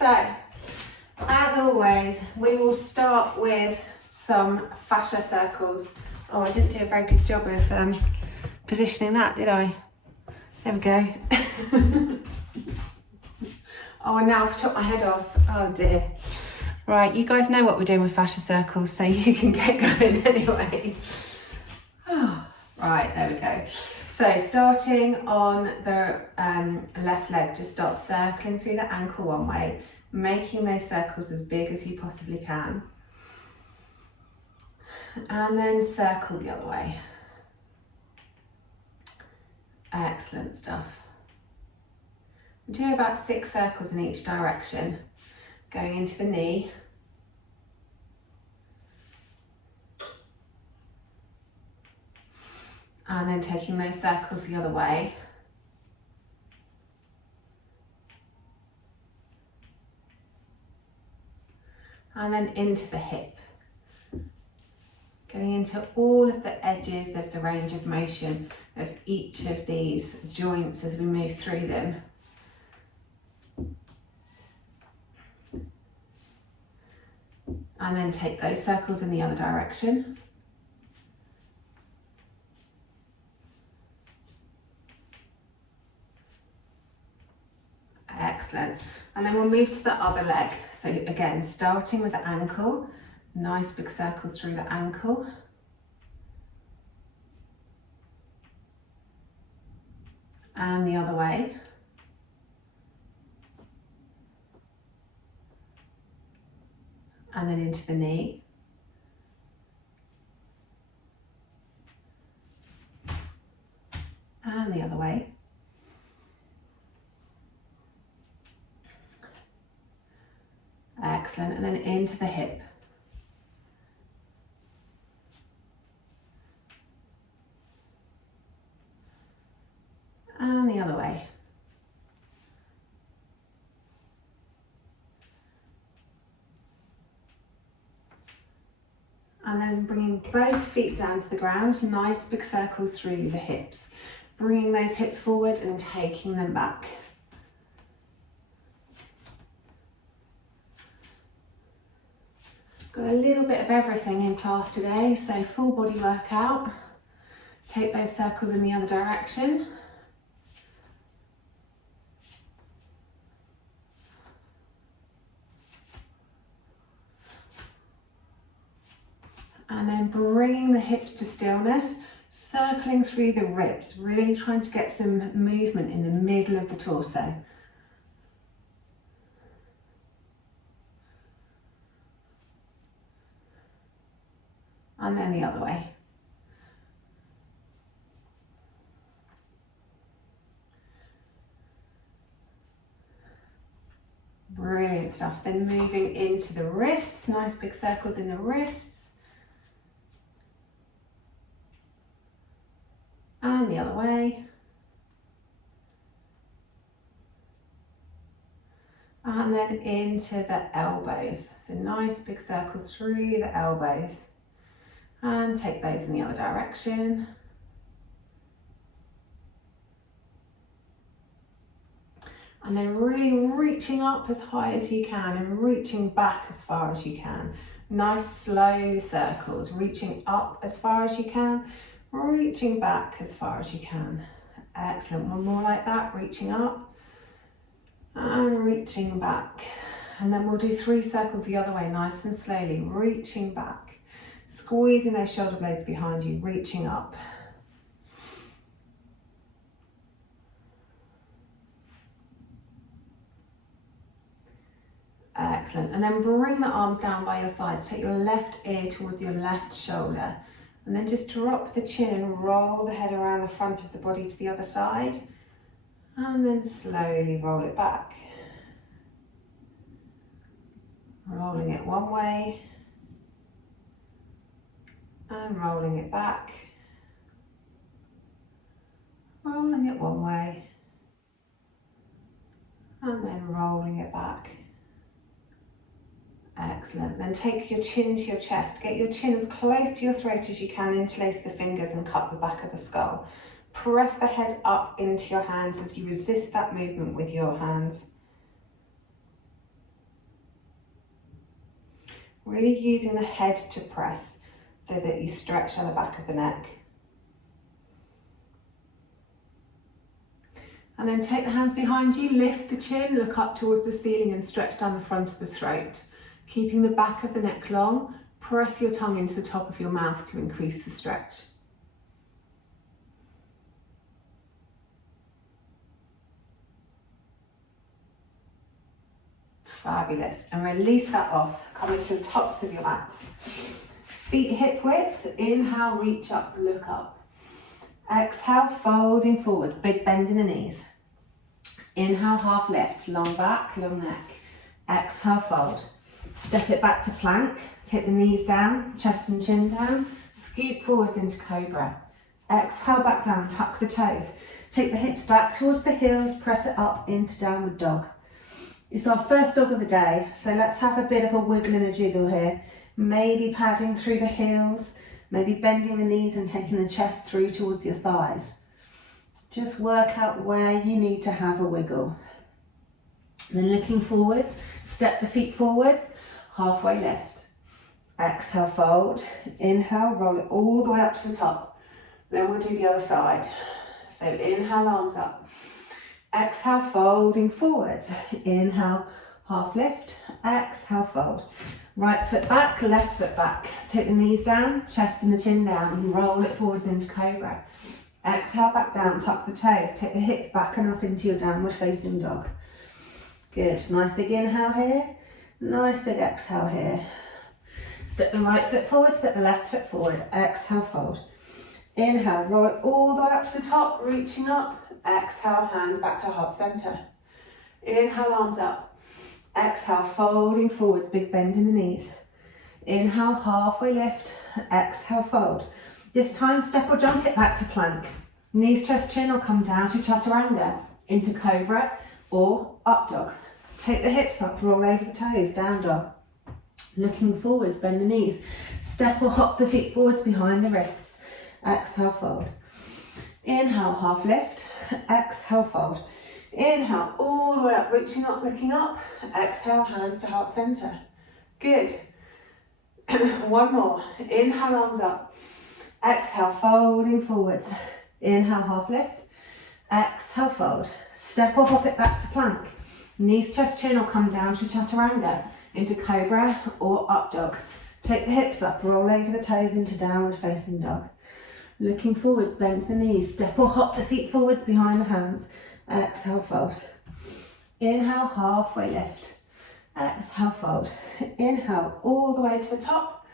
So, as always, we will start with some fascia circles. Oh, I didn't do a very good job of positioning that, did I? There we go. Oh, and now I've chopped my head off. Oh dear. Right, you guys know what we're doing with fascia circles, so you can get going anyway. Oh, right, there we go. So starting on the left leg, just start circling through the ankle one way, making those circles as big as you possibly can. And then circle the other way. Excellent stuff. We do about 6 circles in each direction, going into the knee. And then taking those circles the other way. And then into the hip. Getting into all of the edges of the range of motion of each of these joints as we move through them. And then take those circles in the other direction. Excellent. And then we'll move to the other leg. So again, starting with the ankle, nice big circles through the ankle. And the other way. And then into the knee. And the other way. Excellent, and then into the hip. And the other way. And then bringing both feet down to the ground, nice big circles through the hips. Bringing those hips forward and taking them back. Got a little bit of everything in class today, so full body workout. Take those circles in the other direction. And then bringing the hips to stillness, circling through the ribs, really trying to get some movement in the middle of the torso. And then the other way. Brilliant stuff. Then moving into the wrists, nice big circles in the wrists. And the other way. And then into the elbows. So nice big circles through the elbows. And take those in the other direction. And then really reaching up as high as you can and reaching back as far as you can. Nice slow circles, reaching up as far as you can, reaching back as far as you can. Excellent, one more like that, reaching up and reaching back. And then we'll do 3 circles the other way, nice and slowly, reaching back. Squeezing those shoulder blades behind you, reaching up. Excellent. And then bring the arms down by your sides. Take your left ear towards your left shoulder. And then just drop the chin and roll the head around the front of the body to the other side. And then slowly roll it back. Rolling it one way. And rolling it back. Rolling it one way. And then rolling it back. Excellent. Then take your chin to your chest. Get your chin as close to your throat as you can. Interlace the fingers and cup the back of the skull. Press the head up into your hands as you resist that movement with your hands. Really using the head to press so that you stretch at the back of the neck. And then take the hands behind you, lift the chin, look up towards the ceiling and stretch down the front of the throat. Keeping the back of the neck long, press your tongue into the top of your mouth to increase the stretch. Fabulous. And release that off, coming to the tops of your mats. Feet hip width, inhale, reach up, look up. Exhale, folding forward, big bend in the knees. Inhale, half lift, long back, long neck. Exhale, fold. Step it back to plank, take the knees down, chest and chin down, scoop forwards into cobra. Exhale, back down, tuck the toes. Take the hips back towards the heels, press it up into downward dog. It's our first dog of the day, so let's have a bit of a wiggle and a jiggle here. Maybe padding through the heels, maybe bending the knees and taking the chest through towards your thighs. Just work out where you need to have a wiggle. Then looking forwards, step the feet forwards, halfway lift. Exhale, fold. Inhale, roll it all the way up to the top. Then we'll do the other side. So inhale, arms up. Exhale, folding forwards. Inhale, half lift. Exhale, fold. Right foot back, left foot back. Take the knees down, chest and the chin down, and roll it forwards into cobra. Exhale, back down, tuck the toes. Take the hips back and up into your downward facing dog. Good. Nice big inhale here. Nice big exhale here. Step the right foot forward, step the left foot forward. Exhale, fold. Inhale, roll it all the way up to the top, reaching up. Exhale, hands back to heart center. Inhale, arms up. Exhale, folding forwards, big bend in the knees. Inhale, halfway lift. Exhale, fold. This time, step or jump it back to plank. Knees, chest, chin, or come down to chaturanga, into cobra or up dog. Take the hips up, roll over the toes, down dog. Looking forwards, bend the knees. Step or hop the feet forwards behind the wrists. Exhale, fold. Inhale, half lift. Exhale, fold. Inhale, all the way up, reaching up, looking up. Exhale, hands to heart center. Good. One more. Inhale, arms up. Exhale, folding forwards. Inhale, half lift. Exhale, fold. Step or hop it back to plank. Knees, chest, chin, or come down to chaturanga, into cobra or up dog. Take the hips up, roll over the toes into downward facing dog. Looking forwards, bend the knees, step or hop the feet forwards behind the hands. Exhale, fold. Inhale, halfway lift. Exhale, fold. Inhale, all the way to the top.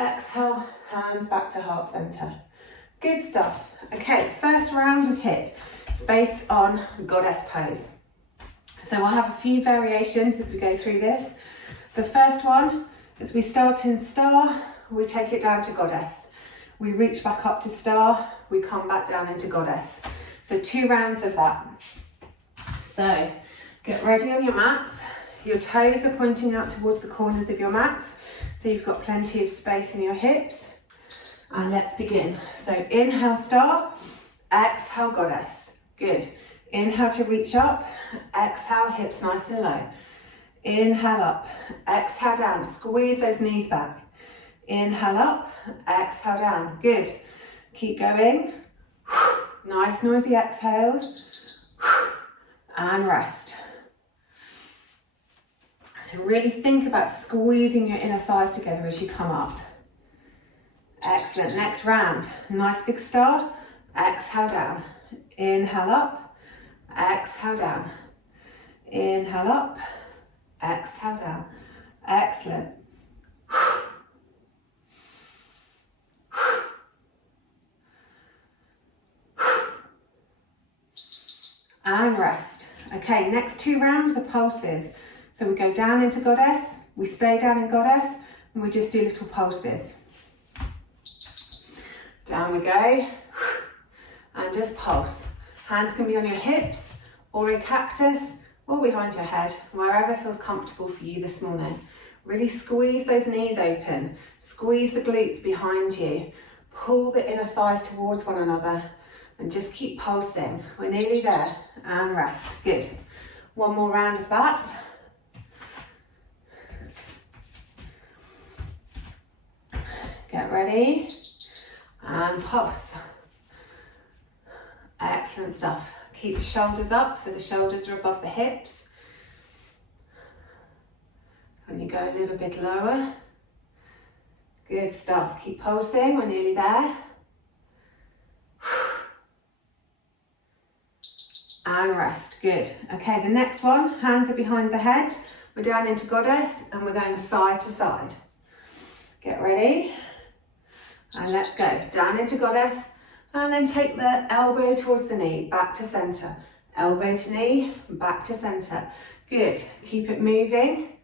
Exhale, hands back to heart center. Good stuff. Okay, first round of HIIT. It's based on goddess pose. So we'll have a few variations as we go through this. The first one is we start in star, we take it down to goddess. We reach back up to star, we come back down into goddess. So 2 rounds of that. So get ready on your mats. Your toes are pointing out towards the corners of your mats, so you've got plenty of space in your hips. And let's begin. So inhale star, exhale goddess. Good. Inhale to reach up, exhale hips nice and low. Inhale up, exhale down, squeeze those knees back. Inhale up, exhale down. Good. Keep going. Nice noisy exhales. And rest. So really think about squeezing your inner thighs together as you come up. Excellent. Next round. Nice big star. Exhale down. Inhale up. Exhale down. Inhale up. Exhale down. Excellent. And rest. Okay, next 2 rounds are pulses. So we go down into goddess, we stay down in goddess, and we just do little pulses. Down we go, and just pulse. Hands can be on your hips, or in cactus, or behind your head, wherever feels comfortable for you this morning. Really squeeze those knees open, squeeze the glutes behind you, pull the inner thighs towards one another, and just keep pulsing. We're nearly there, and rest. Good. One more round of that. Get ready and pulse. Excellent stuff. Keep the shoulders up so the shoulders are above the hips. When you go a little bit lower. Good stuff. Keep pulsing. We're nearly there. And rest. Good. Okay, the next one, hands are behind the head. We're down into goddess and we're going side to side. Get ready. And let's go. Down into goddess. And then take the elbow towards the knee, back to center. Elbow to knee, back to center. Good. Keep it moving.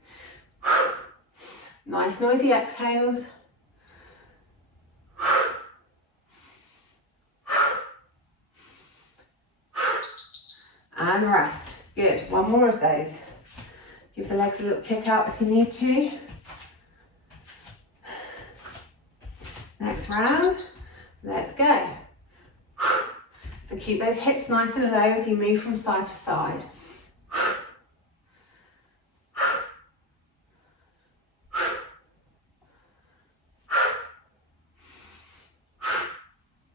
Nice noisy exhales. And rest. Good. One more of those. Give the legs a little kick out if you need to. Next round. Let's go. So keep those hips nice and low as you move from side to side.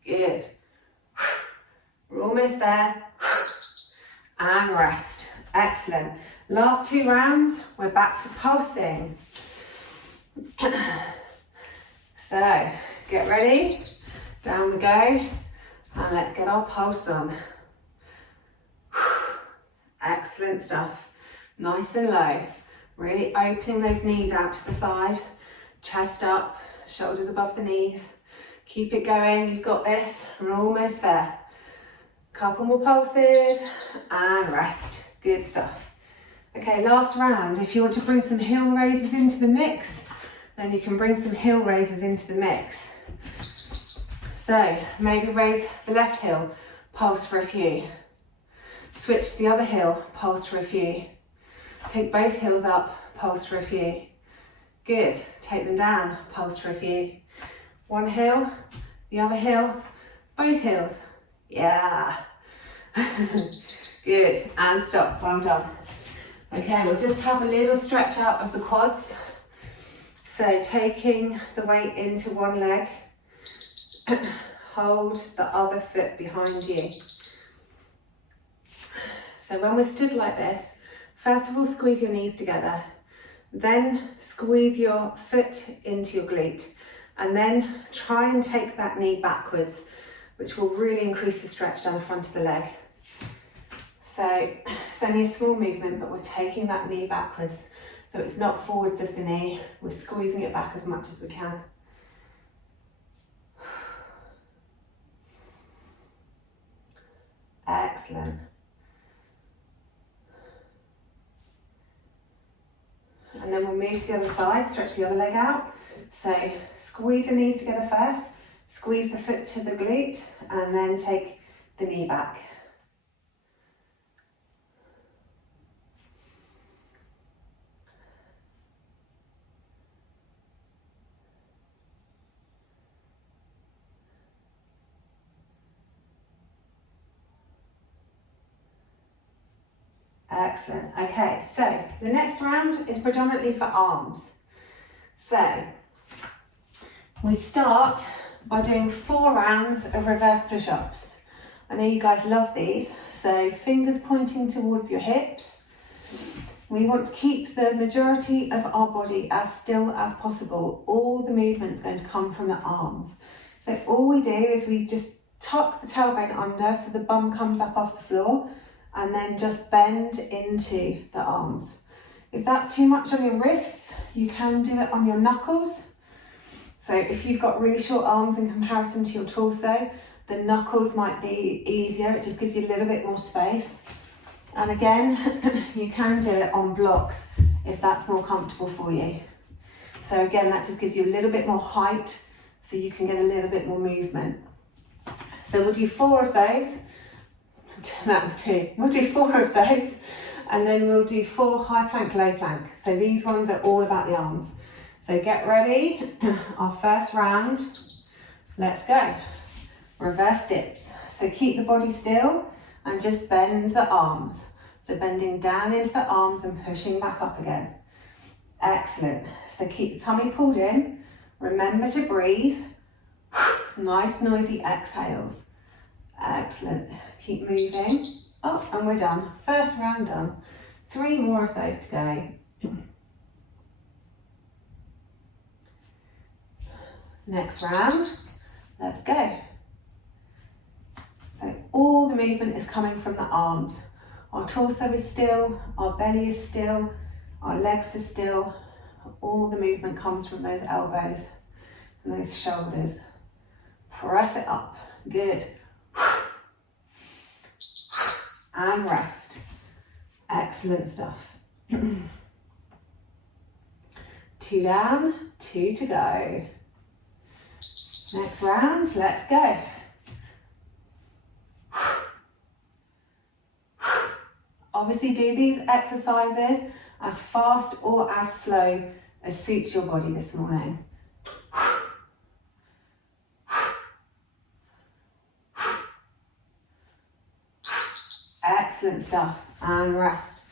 Good. We're almost there. And rest. Excellent. Last 2 rounds, we're back to pulsing. So, get ready. Down we go. And let's get our pulse on. Excellent stuff. Nice and low. Really opening those knees out to the side. Chest up, shoulders above the knees. Keep it going, you've got this. We're almost there. Couple more pulses and rest. Good stuff. Okay, last round. If you want to bring some heel raises into the mix, then you can bring some heel raises into the mix. So maybe raise the left heel, pulse for a few. Switch to the other heel, pulse for a few. Take both heels up, pulse for a few. Good. Take them down, pulse for a few. One heel, the other heel, both heels. Yeah. Good. And stop. Well done. Okay, we'll just have a little stretch out of the quads. So taking the weight into one leg. Hold the other foot behind you. So when we're stood like this, first of all, squeeze your knees together. Then squeeze your foot into your glute. And then try and take that knee backwards, which will really increase the stretch down the front of the leg. So it's only a small movement, but we're taking that knee backwards. So it's not forwards of the knee, we're squeezing it back as much as we can. Excellent. And then we'll move to the other side, stretch the other leg out. So squeeze the knees together first, squeeze the foot to the glute, and then take the knee back. Excellent. Okay, so the next round is predominantly for arms. So we start by doing 4 rounds of reverse push-ups. I know you guys love these, so fingers pointing towards your hips. We want to keep the majority of our body as still as possible. All the movement's going to come from the arms. So all we do is we just tuck the tailbone under so the bum comes up off the floor, and then just bend into the arms. If that's too much on your wrists, you can do it on your knuckles. So if you've got really short arms in comparison to your torso, the knuckles might be easier. It just gives you a little bit more space. And again, you can do it on blocks if that's more comfortable for you. So again, that just gives you a little bit more height so you can get a little bit more movement. So we'll do 4 of those. That was 2. We'll do 4 of those, and then we'll do 4 high plank, low plank. So these ones are all about the arms. So get ready, our first round, let's go. Reverse dips. So keep the body still and just bend the arms. So bending down into the arms and pushing back up again. Excellent. So keep the tummy pulled in, Remember to breathe. Nice noisy exhales. Excellent. Keep moving. Oh, and we're done. First round done. 3 more of those to go. Next round. Let's go. So all the movement is coming from the arms. Our torso is still, our belly is still, our legs are still. All the movement comes from those elbows and those shoulders. Press it up. Good. And rest. Excellent stuff. 2 down, 2 to go. Next round, let's go. Obviously do these exercises as fast or as slow as suits your body this morning. Excellent stuff, and rest.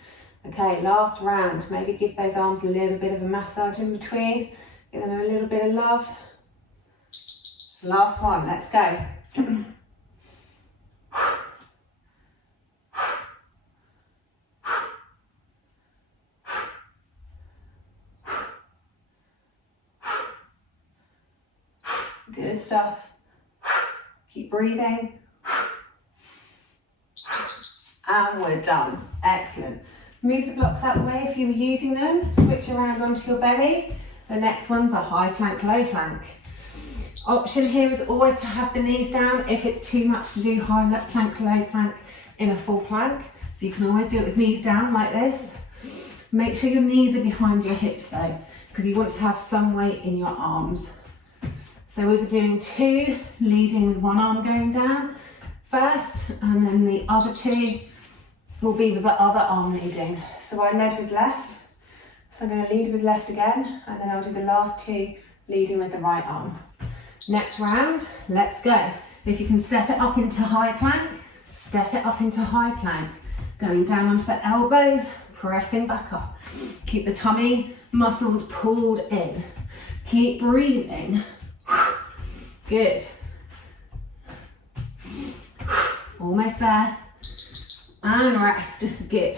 Okay, last round. Maybe give those arms a little bit of a massage in between. Give them a little bit of love. Last one, let's go. Good stuff. Keep breathing. And we're done. Excellent. Move the blocks out of the way if you were using them. Switch around onto your belly. The next one's a high plank, low plank. Option here is always to have the knees down if it's too much to do high plank, low plank in a full plank. So you can always do it with knees down like this. Make sure your knees are behind your hips though, because you want to have some weight in your arms. So we'll be doing 2, leading with one arm going down first, and then the other 2 will be with the other arm leading. So I led with left, so I'm going to lead with left again, and then I'll do the last 2 leading with the right arm. Next round, let's go. If you can step it up into high plank, step it up into high plank. Going down onto the elbows, pressing back up. Keep the tummy muscles pulled in. Keep breathing. Good. Almost there. And rest. Good.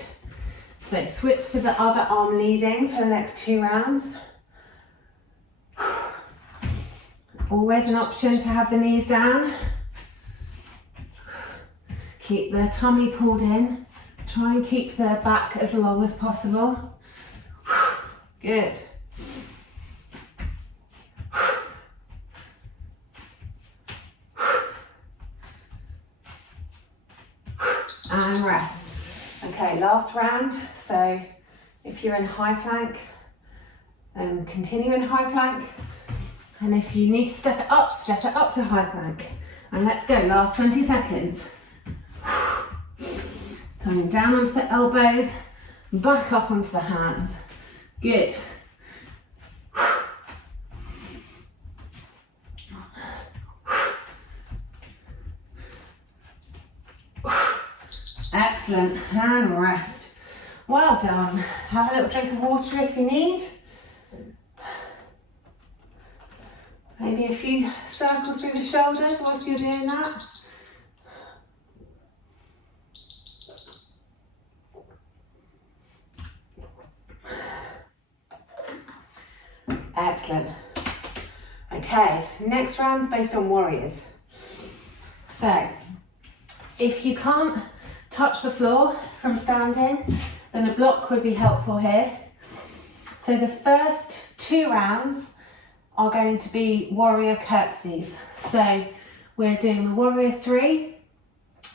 So switch to the other arm leading for the next 2 rounds. Always an option to have the knees down. Keep the tummy pulled in. Try and keep the back as long as possible. Good. And rest. Okay, last round. So if you're in high plank, then continue in high plank. And if you need to step it up to high plank. And let's go, last 20 seconds. Coming down onto the elbows, back up onto the hands. Good. Excellent, and rest. Well done. Have a little drink of water if you need. Maybe a few circles through the shoulders whilst you're doing that. Excellent. Okay, next round's based on warriors. So, if you can't touch the floor from standing, then a block would be helpful here. So the first 2 rounds are going to be warrior curtsies. So we're doing the warrior 3,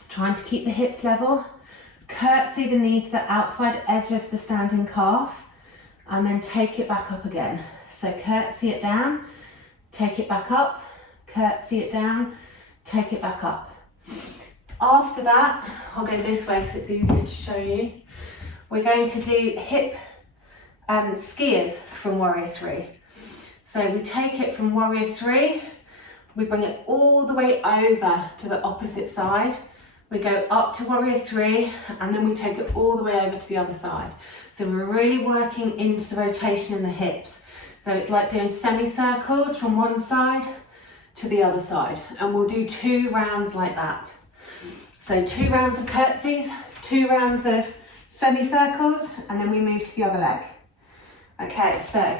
trying to keep the hips level, curtsy the knee to the outside edge of the standing calf, and then take it back up again. So curtsy it down, take it back up, curtsy it down, take it back up. After that, I'll go this way because it's easier to show you. We're going to do hip skiers from warrior 3. So we take it from warrior 3, we bring it all the way over to the opposite side. We go up to warrior 3, and then we take it all the way over to the other side. So we're really working into the rotation in the hips. So it's like doing semicircles from one side to the other side. And we'll do 2 rounds like that. So 2 rounds of curtsies, 2 rounds of semicircles, and then we move to the other leg. Okay, so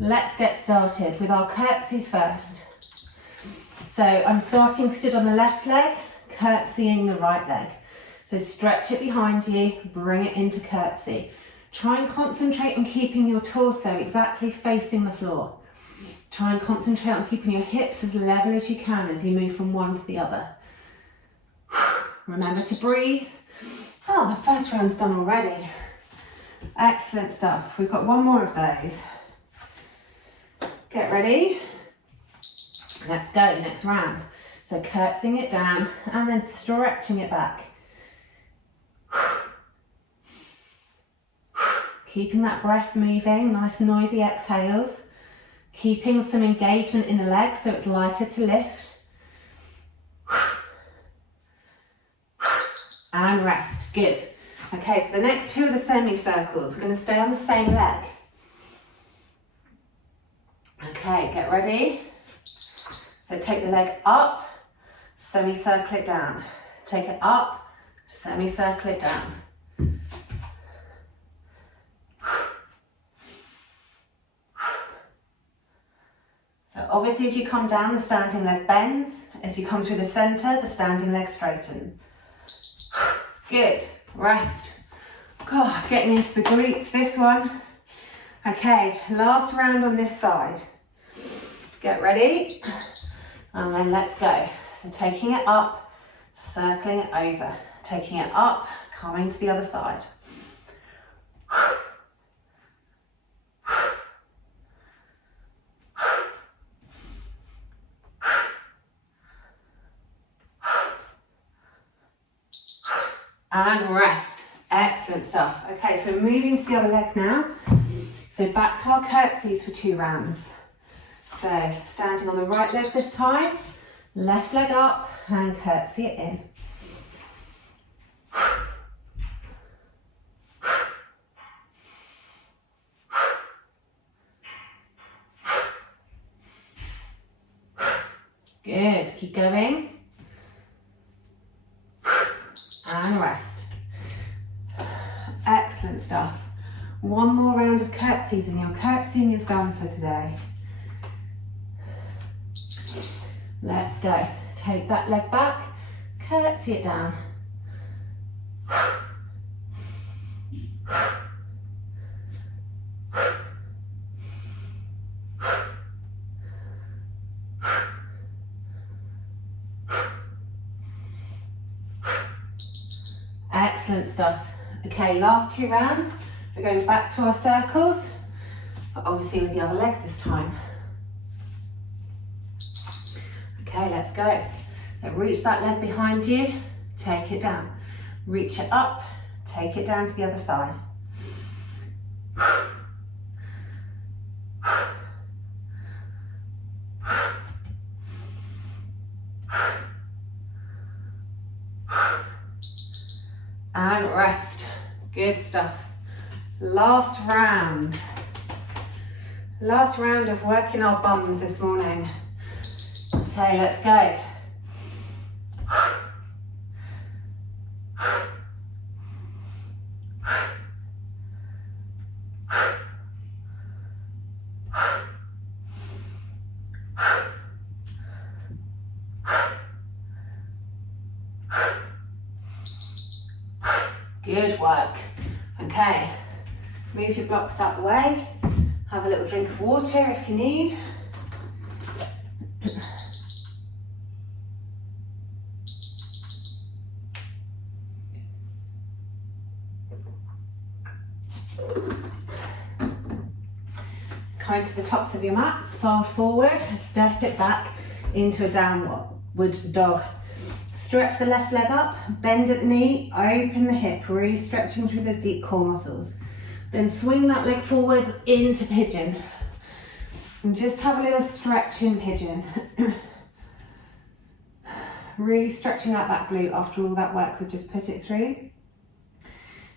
let's get started with our curtsies first. So I'm starting stood on the left leg, curtsying the right leg. So stretch it behind you, bring it into curtsy. Try and concentrate on keeping your torso exactly facing the floor. Try and concentrate on keeping your hips as level as you can as you move from one to the other. Remember to breathe. Oh, the first round's done already. Excellent stuff. We've got 1 more of those. Get ready. Let's go, next round. So curtsying it down and then stretching it back. Keeping that breath moving, nice noisy exhales. Keeping some engagement in the legs so it's lighter to lift. And rest, good. Okay, so the next 2 are the semicircles. We're going to stay on the same leg. Okay, get ready. So take the leg up, semicircle it down. Take it up, semicircle it down. So obviously as you come down, the standing leg bends. As you come through the center, the standing leg straightens. Good, rest. God, getting into the glutes, this one. Okay, last round on this side. Get ready, and then let's go. So taking it up, circling it over. Taking it up, coming to the other side. And rest. Excellent stuff. Okay, so moving to the other leg now. So back to our curtsies for 2 rounds. So standing on the right leg this time, left leg up and curtsy it in. Good, keep going. And rest. Excellent stuff. 1 more round of curtsies and your curtsying is done for today. Let's go. Take that leg back, curtsy it down. Excellent stuff. Okay, last 2 rounds. We're going back to our circles, but obviously with the other leg this time. Okay, let's go. So reach that leg behind you, take it down. Reach it up, take it down to the other side. And rest. Good stuff. Last round. Last round of working our bums this morning. Okay, let's go. Good work. Okay, move your blocks that way. Have a little drink of water if you need. Coming to the tops of your mats, fold forward, step it back into a downward dog. Stretch the left leg up, bend at the knee, open the hip, really stretching through those deep core muscles. Then swing that leg forwards into pigeon. And just have a little stretch in pigeon. Really stretching out that glute after all that work we've just put it through.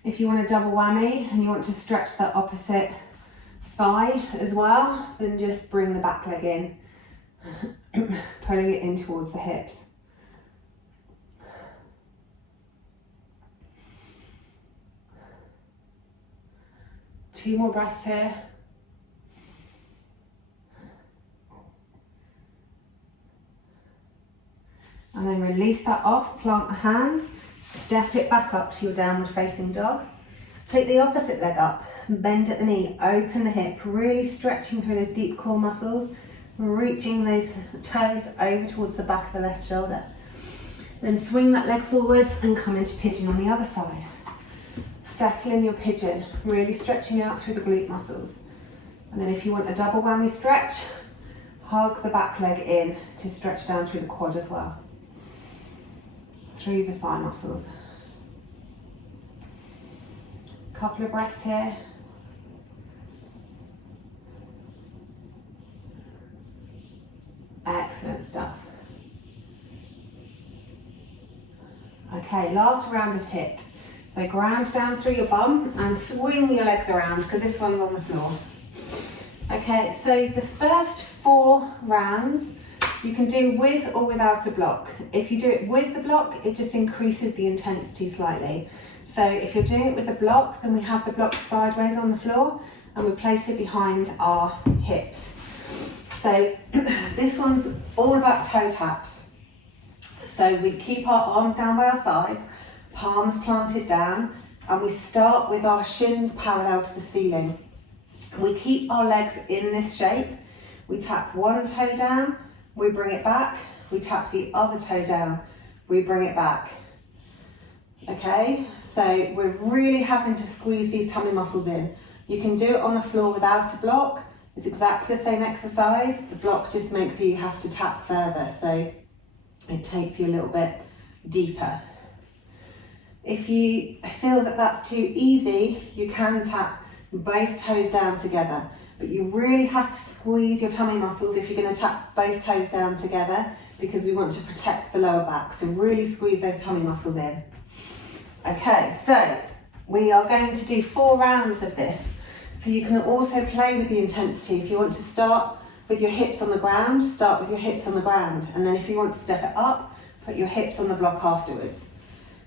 If you want a double whammy and you want to stretch that opposite thigh as well, then just bring the back leg in, pulling it in towards the hips. Two more breaths here. And then release that off, plant the hands, step it back up to your downward facing dog. Take the opposite leg up, bend at the knee, open the hip, really stretching through those deep core muscles, reaching those toes over towards the back of the left shoulder. Then swing that leg forwards and come into pigeon on the other side. Settle in your pigeon, really stretching out through the glute muscles. And then if you want a double whammy stretch, hug the back leg in to stretch down through the quad as well, through the thigh muscles. Couple of breaths here. Excellent stuff. Okay, last round of HIIT. So ground down through your bum and swing your legs around because this one's on the floor. Okay, so the first 4 rounds you can do with or without a block. If you do it with the block, it just increases the intensity slightly. So if you're doing it with the block, then we have the block sideways on the floor and we place it behind our hips. So this one's all about toe taps. So we keep our arms down by our sides, palms planted down, and we start with our shins parallel to the ceiling. We keep our legs in this shape. We tap one toe down, we bring it back, we tap the other toe down, we bring it back. Okay, so we're really having to squeeze these tummy muscles in. You can do it on the floor without a block. It's exactly the same exercise. The block just makes you have to tap further, so it takes you a little bit deeper. If you feel that that's too easy, you can tap both toes down together, but you really have to squeeze your tummy muscles if you're going to tap both toes down together, because we want to protect the lower back, so really squeeze those tummy muscles in. Okay, so we are going to do 4 rounds of this. So you can also play with the intensity. If you want to start with your hips on the ground, start with your hips on the ground. And then if you want to step it up, put your hips on the block afterwards.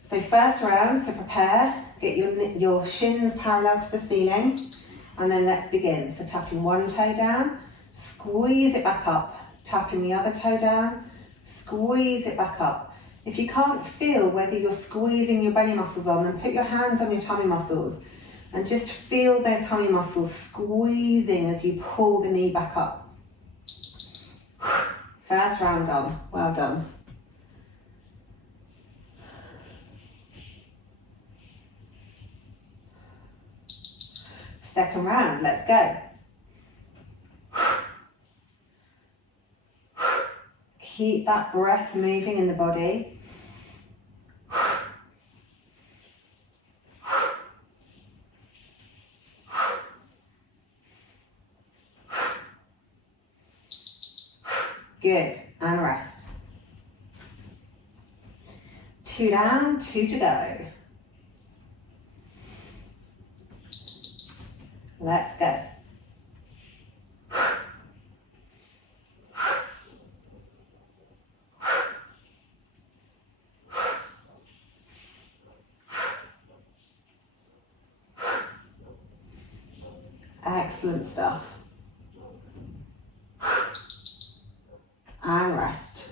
So first round, so prepare, get your shins parallel to the ceiling. And then let's begin. So tapping one toe down, squeeze it back up. Tapping the other toe down, squeeze it back up. If you can't feel whether you're squeezing your belly muscles on, then put your hands on your tummy muscles and just feel those tummy muscles squeezing as you pull the knee back up. First round done, well done. Second round, let's go. Keep that breath moving in the body. Good, and rest. 2 down, 2 to go. Let's go. Excellent stuff. And rest.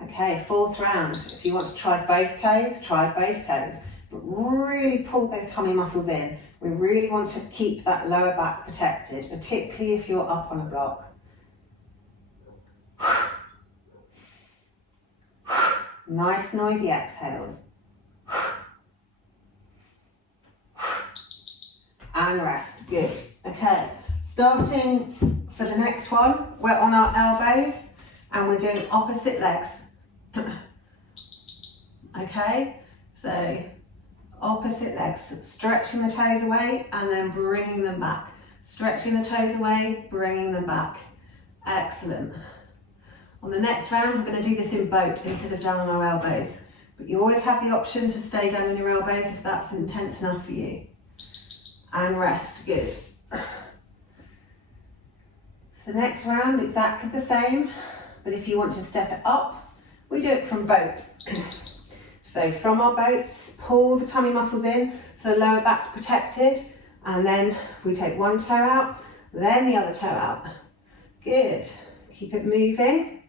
Okay, 4th round. If you want to try both toes, try both toes. But really pull those tummy muscles in. We really want to keep that lower back protected, particularly if you're up on a block. Nice noisy exhales. And rest, good. Okay, starting for the next one, we're on our elbows and we're doing opposite legs. Okay, so opposite legs, stretching the toes away and then bringing them back. Stretching the toes away, bringing them back. Excellent. On the next round, we're going to do this in boat instead of down on our elbows. But you always have the option to stay down on your elbows if that's intense enough for you. And rest, good. So next round, exactly the same, but if you want to step it up, we do it from boat. So from our boats, pull the tummy muscles in, so the lower back's protected, and then we take one toe out, then the other toe out. Good, keep it moving.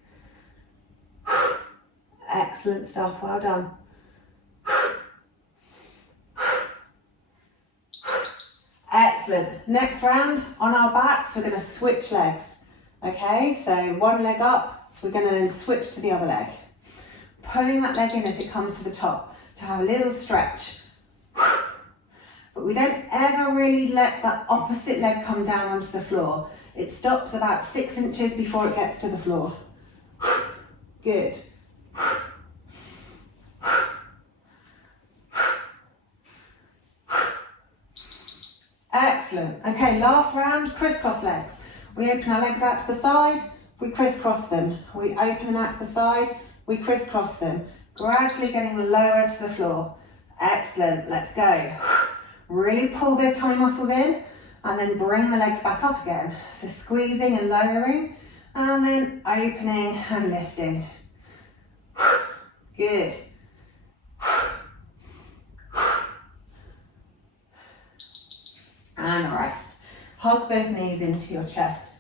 Excellent stuff, well done. Excellent. Next round, on our backs, we're going to switch legs. Okay, so one leg up, we're going to then switch to the other leg. Pulling that leg in as it comes to the top to have a little stretch. But we don't ever really let that opposite leg come down onto the floor. It stops about 6 inches before it gets to the floor. Good. Excellent. Okay, last round, crisscross legs. We open our legs out to the side, we crisscross them. We open them out to the side, we crisscross them. Gradually getting lower to the floor. Excellent, let's go. Really pull those tummy muscles in and then bring the legs back up again. So squeezing and lowering and then opening and lifting. Good. And rest. Hug those knees into your chest.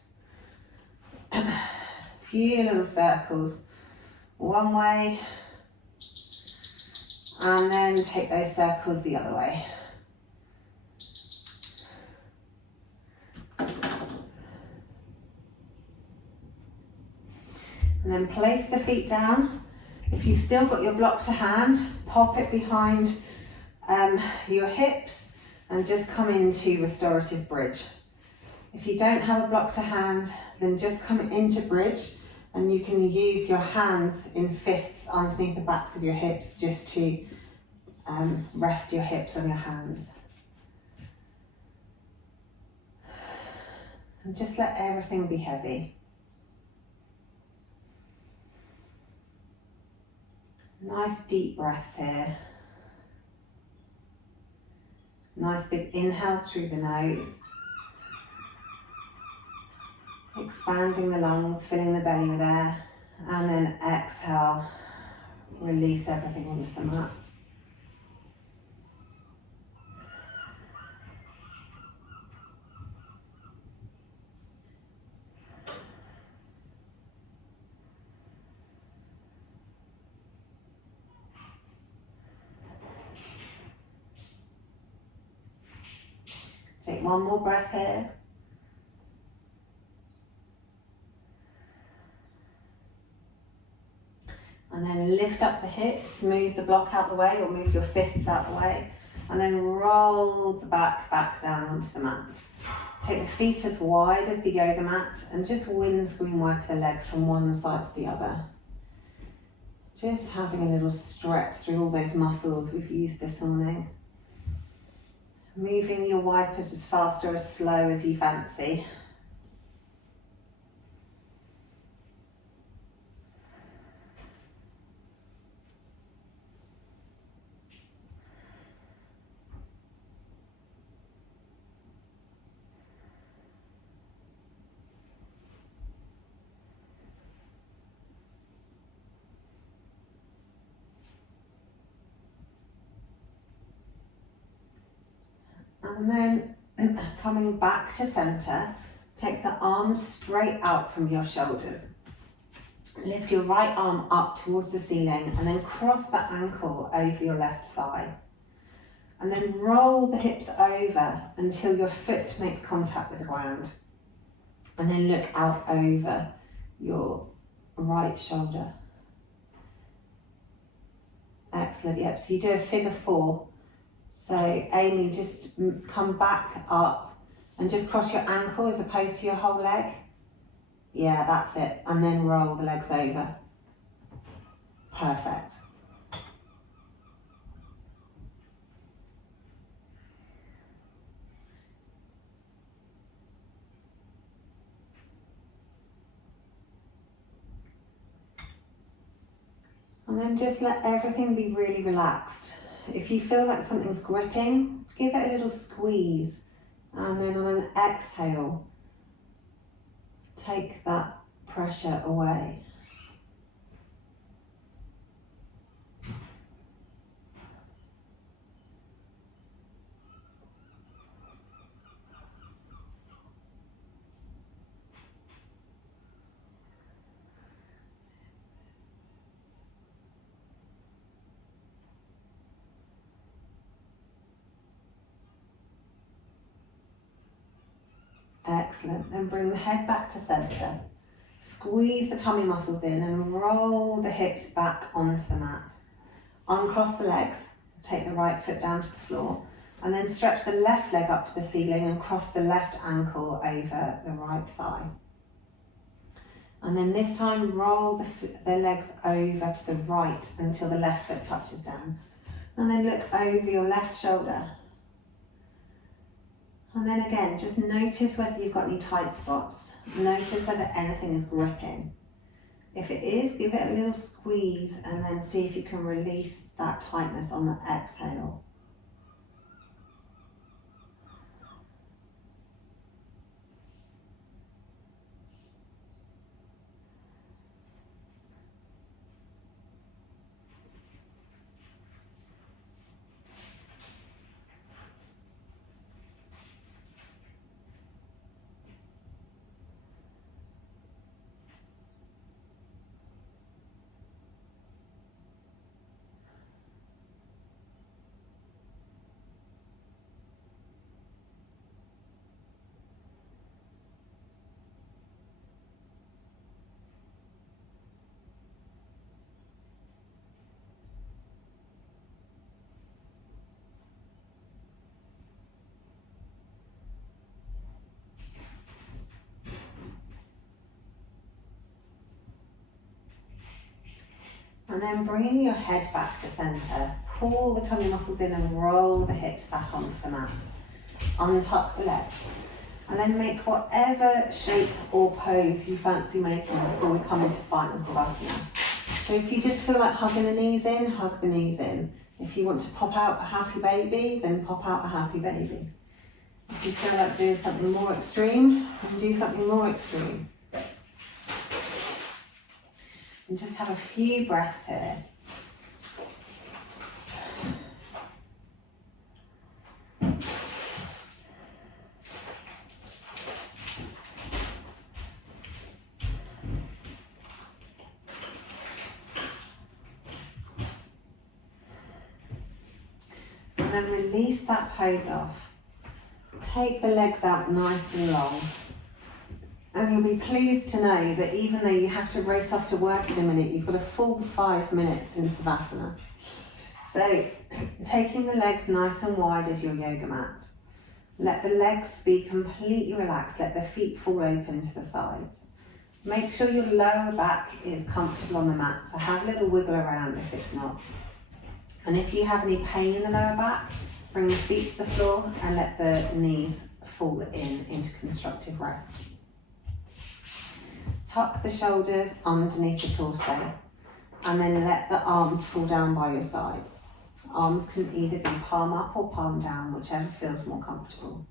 Few little circles. One way. And then take those circles the other way. And then place the feet down. If you've still got your block to hand, pop it behind your hips and just come into Restorative Bridge. If you don't have a block to hand, then just come into Bridge and you can use your hands in fists underneath the backs of your hips just to rest your hips on your hands. And just let everything be heavy. Nice deep breaths here. Nice big inhales through the nose. Expanding the lungs, filling the belly with air. And then exhale, release everything onto the mat. Take one more breath here. And then lift up the hips, move the block out the way or move your fists out the way. And then roll the back down onto the mat. Take the feet as wide as the yoga mat and just windscreen wipe the legs from one side to the other. Just having a little stretch through all those muscles we've used this morning. Moving your wipers as fast or as slow as you fancy. And then coming back to center, take the arms straight out from your shoulders. Lift your right arm up towards the ceiling and then cross that ankle over your left thigh. And then roll the hips over until your foot makes contact with the ground. And then look out over your right shoulder. Excellent, yep, so you do a figure 4. So Amy, just come back up and just cross your ankle as opposed to your whole leg. Yeah, that's it. And then roll the legs over. Perfect. And then just let everything be really relaxed. If you feel like something's gripping, give it a little squeeze. And then on an exhale, take that pressure away. Excellent. Then bring the head back to center. Squeeze the tummy muscles in and roll the hips back onto the mat. Uncross the legs, take the right foot down to the floor, and then stretch the left leg up to the ceiling and cross the left ankle over the right thigh. And then this time roll the legs over to the right until the left foot touches down. And then look over your left shoulder. And then again, just notice whether you've got any tight spots. Notice whether anything is gripping. If it is, give it a little squeeze and then see if you can release that tightness on the exhale. And then bringing your head back to center, pull the tummy muscles in and roll the hips back onto the mat. Untuck the legs. And then make whatever shape or pose you fancy making before we come into final Savasana. So if you just feel like hugging the knees in, hug the knees in. If you want to pop out a happy baby, then pop out a happy baby. If you feel like doing something more extreme, you can do something more extreme. And just have a few breaths here. And then release that pose off. Take the legs out nice and long. And you'll be pleased to know that even though you have to race off to work in a minute, you've got a full 5 minutes in Savasana. So, taking the legs nice and wide as your yoga mat. Let the legs be completely relaxed, let the feet fall open to the sides. Make sure your lower back is comfortable on the mat, so have a little wiggle around if it's not. And if you have any pain in the lower back, bring the feet to the floor and let the knees fall into constructive rest. Tuck the shoulders underneath the torso and then let the arms fall down by your sides. Arms can either be palm up or palm down, whichever feels more comfortable.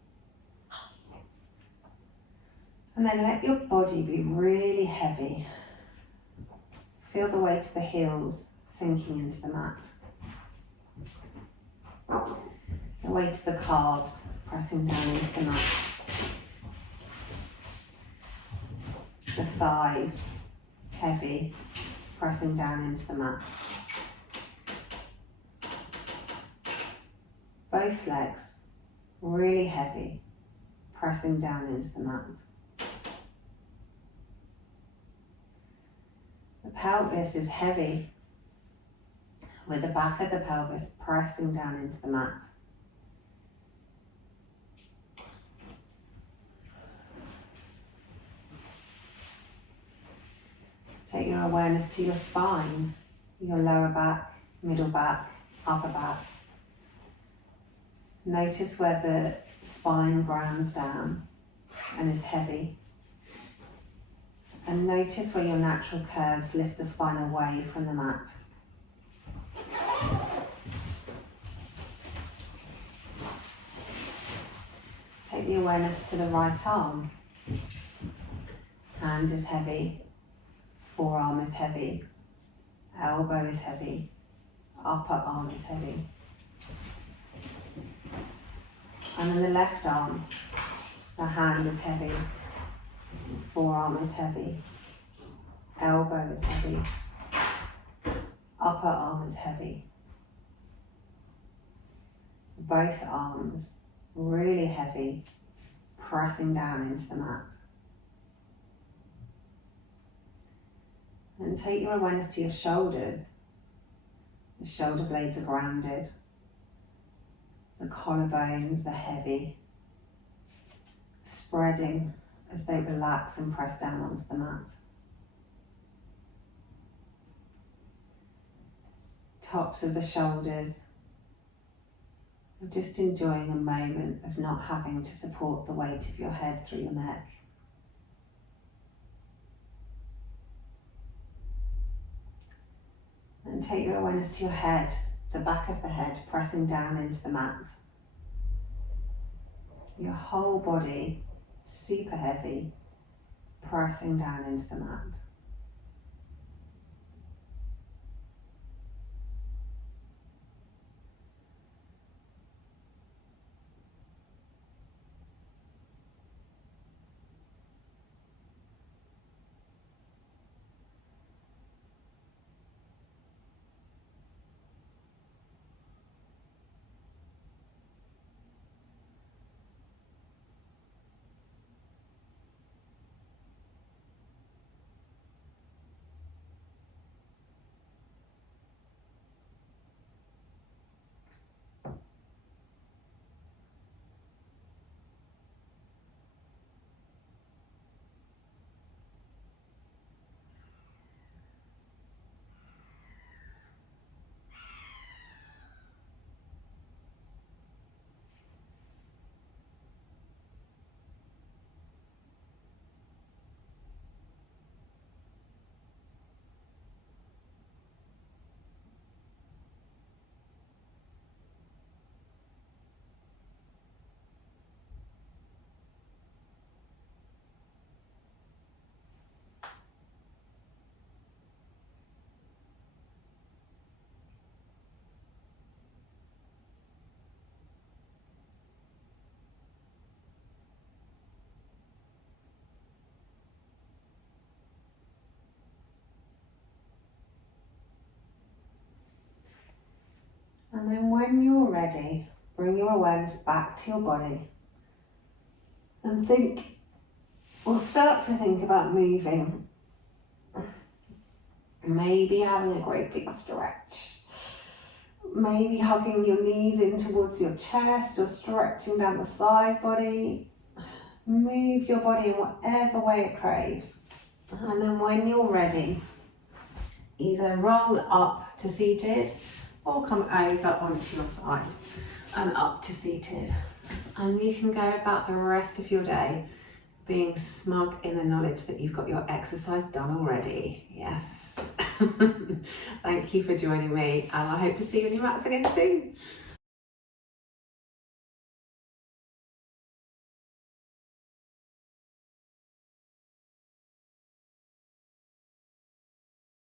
And then let your body be really heavy. Feel the weight of the heels sinking into the mat. The weight of the calves pressing down into the mat. The thighs heavy, pressing down into the mat. Both legs really heavy, pressing down into the mat. The pelvis is heavy, with the back of the pelvis pressing down into the mat. Take your awareness to your spine, your lower back, middle back, upper back. Notice where the spine grounds down and is heavy. And notice where your natural curves lift the spine away from the mat. take the awareness to the right arm. Hand is heavy, forearm is heavy, elbow is heavy, upper arm is heavy. And then the left arm, the hand is heavy, forearm is heavy, elbow is heavy, upper arm is heavy. Both arms really heavy, pressing down into the mat. And take your awareness to your shoulders. The shoulder blades are grounded. The collarbones are heavy, spreading as they relax and press down onto the mat. Tops of the shoulders are just enjoying a moment of not having to support the weight of your head through your neck. And take your awareness to your head, the back of the head pressing down into the mat. Your whole body super heavy, pressing down into the mat. And then when you're ready, bring your awareness back to your body and think, or start to think about moving. Maybe having a great big stretch. Maybe hugging your knees in towards your chest or stretching down the side body. Move your body in whatever way it craves. And then when you're ready, either roll up to seated or come over onto your side and up to seated. And you can go about the rest of your day being smug in the knowledge that you've got your exercise done already. Yes. Thank you for joining me, and I hope to see you on your mats again soon.